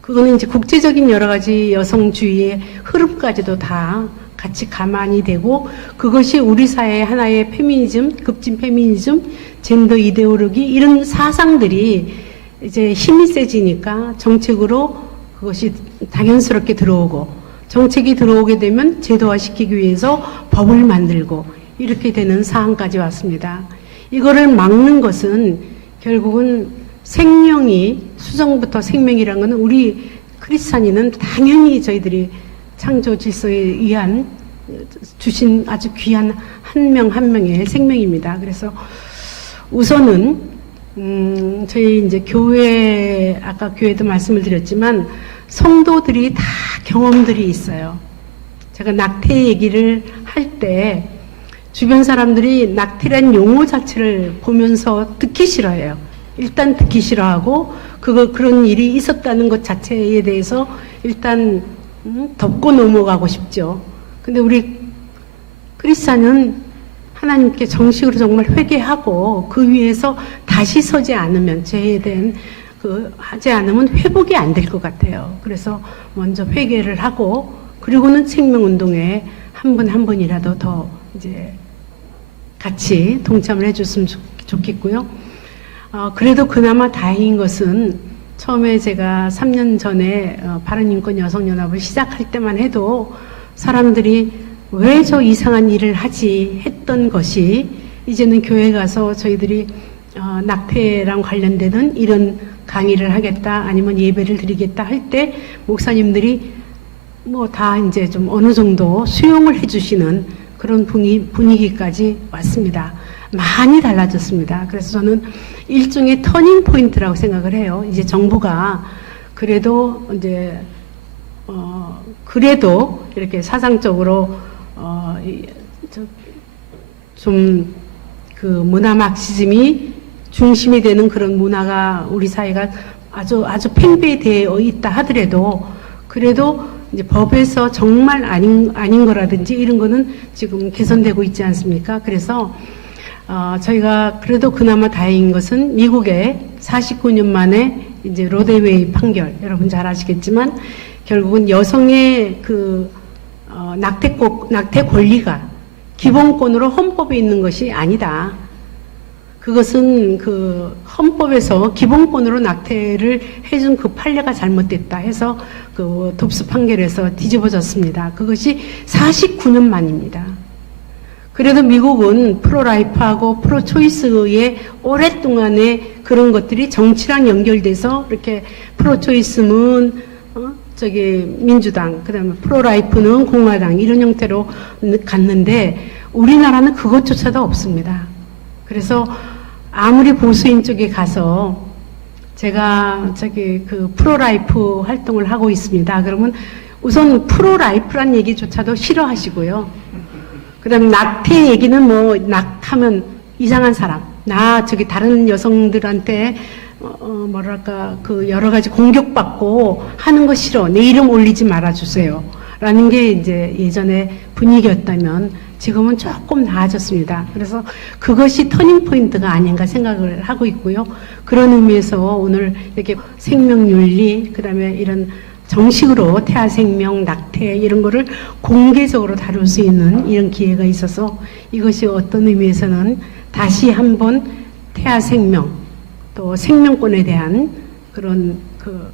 그거는 이제 국제적인 여러 가지 여성주의의 흐름까지도 다 같이 가만히 되고 그것이 우리 사회의 하나의 페미니즘, 급진 페미니즘, 젠더 이데올로기 이런 사상들이 이제 힘이 세지니까 정책으로 그것이 당연스럽게 들어오고 정책이 들어오게 되면 제도화시키기 위해서 법을 만들고 이렇게 되는 사안까지 왔습니다. 이거를 막는 것은 결국은 생명이 수정부터 생명이라는 것은 우리 크리스찬인은 당연히 저희들이 창조 질서에 의한 주신 아주 귀한 한 명 한 명의 생명입니다. 그래서 우선은 저희 이제 교회 아까 교회도 말씀을 드렸지만 성도들이 다 경험들이 있어요. 제가 낙태 얘기를 할 때 주변 사람들이 낙태란 용어 자체를 보면서 듣기 싫어해요. 일단 듣기 싫어하고 그런 일이 있었다는 것 자체에 대해서 일단 덮고 넘어가고 싶죠. 근데 우리 크리스찬은 하나님께 정식으로 정말 회개하고 그 위에서 다시 서지 않으면 죄에 대한 하지 않으면 회복이 안 될 것 같아요. 그래서 먼저 회개를 하고 그리고는 생명운동에 한 분 한 분이라도 더 이제 같이 동참을 해줬으면 좋겠고요. 그래도 그나마 다행인 것은 처음에 제가 3년 전에 바른인권 여성연합을 시작할 때만 해도 사람들이 왜 저 이상한 일을 하지 했던 것이 이제는 교회 가서 저희들이 낙태랑 관련되는 이런 강의를 하겠다 아니면 예배를 드리겠다 할 때 목사님들이 뭐 다 이제 좀 어느 정도 수용을 해주시는 그런 분위기까지 왔습니다. 많이 달라졌습니다. 그래서 저는 일종의 터닝 포인트라고 생각을 해요. 이제 정부가 그래도 이제 그래도 이렇게 사상적으로 좀 그 문화 막시즘이 중심이 되는 그런 문화가 우리 사회가 아주 팽배되어 있다 하더라도 그래도 이제 법에서 정말 아닌 거라든지 이런 거는 지금 개선되고 있지 않습니까? 그래서 저희가 그래도 그나마 다행인 것은 미국에 49년 만에 이제 로데웨이 판결, 여러분 잘 아시겠지만 결국은 여성의 그 낙태 권리가 기본권으로 헌법에 있는 것이 아니다. 그것은 그 헌법에서 기본권으로 낙태를 해준 그 판례가 잘못됐다 해서 그 dob스 판결에서 뒤집어졌습니다. 그것이 49년 만입니다. 그래도 미국은 프로라이프하고 프로초이스의 오랫동안의 그런 것들이 정치랑 연결돼서 이렇게 프로초이스는 민주당, 그다음에 프로라이프는 공화당 이런 형태로 갔는데 우리나라는 그것조차도 없습니다. 그래서 아무리 보수인 쪽에 가서 제가 그 프로라이프 활동을 하고 있습니다. 그러면 우선 프로라이프란 얘기조차도 싫어하시고요. 그 다음에 낙태 얘기는 뭐 낙하면 이상한 사람, 다른 여성들한테 뭐랄까 그 여러 가지 공격받고 하는 거 싫어, 내 이름 올리지 말아주세요 라는 게 이제 예전에 분위기였다면 지금은 조금 나아졌습니다. 그래서 그것이 터닝포인트가 아닌가 생각을 하고 있고요. 그런 의미에서 오늘 이렇게 생명윤리, 그 다음에 이런 정식으로 태아생명, 낙태 이런 거를 공개적으로 다룰 수 있는 이런 기회가 있어서 이것이 어떤 의미에서는 다시 한번 태아생명 또 생명권에 대한 그런 그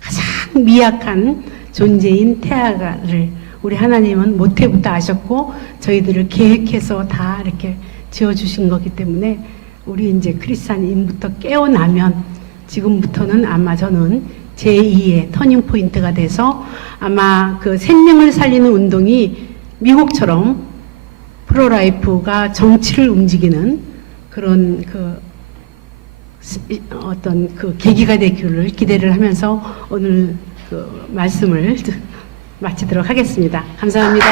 가장 미약한 존재인 태아를 우리 하나님은 모태부터 아셨고 저희들을 계획해서 다 이렇게 지어주신 거기 때문에 우리 이제 크리스찬인부터 깨어나면 지금부터는 아마 저는 제2의 터닝포인트가 돼서 아마 그 생명을 살리는 운동이 미국처럼 프로라이프가 정치를 움직이는 그런 어떤 그 계기가 되기를 기대를 하면서 오늘 그 말씀을 마치도록 하겠습니다. 감사합니다.